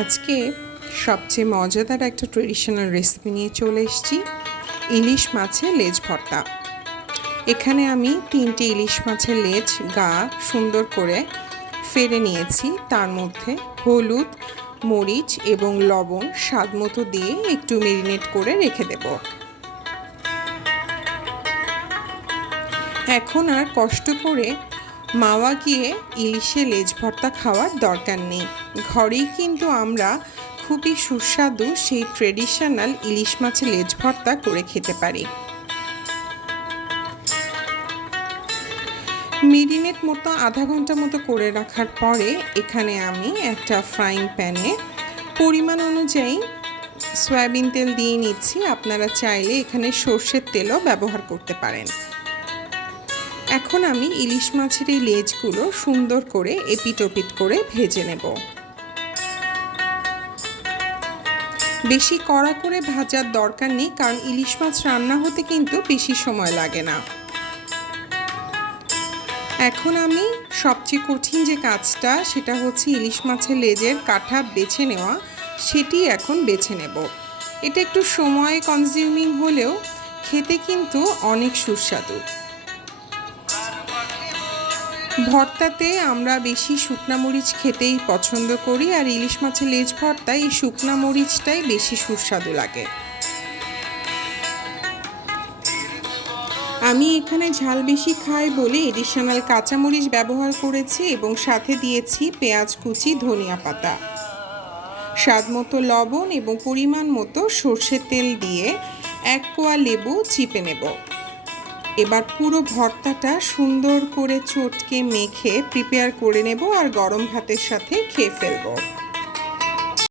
আজকে সবচেয়ে মজাদার একটা ট্রেডিশনাল রেসিপি নিয়ে চলে এসেছি, ইলিশ মাছের লেজ ভর্তা। এখানে আমি তিনটে ইলিশ মাছের লেজ গা সুন্দর করে ফেলে নিয়েছি। তার মধ্যে হলুদ, মরিচ এবং লবণ স্বাদ মতো দিয়ে একটু মেরিনেট করে রেখে দেব। এখন আর কষ্ট করে মাওয়া গিয়ে ইলিশে লেজ ভর্তা খাওয়ার দরকার নেই। ঘরেই কিন্তু আমরা খুবই সুস্বাদু সেই ট্রেডিশনাল ইলিশ মাছের লেজ ভর্তা করে খেতে পারি। মেরিনেট মতো আধা ঘণ্টা মতো করে রাখার পরে এখানে আমি একটা ফ্রাইং প্যানে পরিমাণ অনুযায়ী সয়াবিন তেল দিয়ে নিচ্ছি। আপনারা চাইলে এখানে সর্ষের তেলও ব্যবহার করতে পারেন। এখন আমি ইলিশ মাছের এই লেজগুলো সুন্দর করে এপিট ওপিট করে ভেজে নেব। বেশি কড়া করে ভাজার দরকার নেই, কারণ ইলিশ মাছ রান্না হতে কিন্তু বেশি সময় লাগে না। এখন আমি সবচেয়ে কঠিন যে কাজটা, সেটা হচ্ছে ইলিশ মাছের লেজের কাঠা বেছে নেওয়া, সেটি এখন বেছে নেব। এটা একটু সময় কনজিউমিং হলেও খেতে কিন্তু অনেক সুস্বাদু। ভর্তাতে আমরা বেশি শুকনা মরিচ খেতেই পছন্দ করি, আর ইলিশ মাছের লেজ ভর্তা এই শুকনা মরিচটাই বেশি সুস্বাদু লাগে। আমি এখানে ঝাল বেশি খাই বলে এডিশনাল কাঁচামরিচ ব্যবহার করেছি এবং সাথে দিয়েছি পেঁয়াজ, কুচি, ধনিয়া পাতা। স্বাদ মতো লবণ এবং পরিমাণ মতো সর্ষের তেল দিয়ে এক কোয়া লেবু চিপে নেব। এবার পুরো ভর্তাটা সুন্দর করে চটকে মেখে প্রিপেয়ার করে নেব আর গরম ভাতের সাথে খেয়ে ফেলব।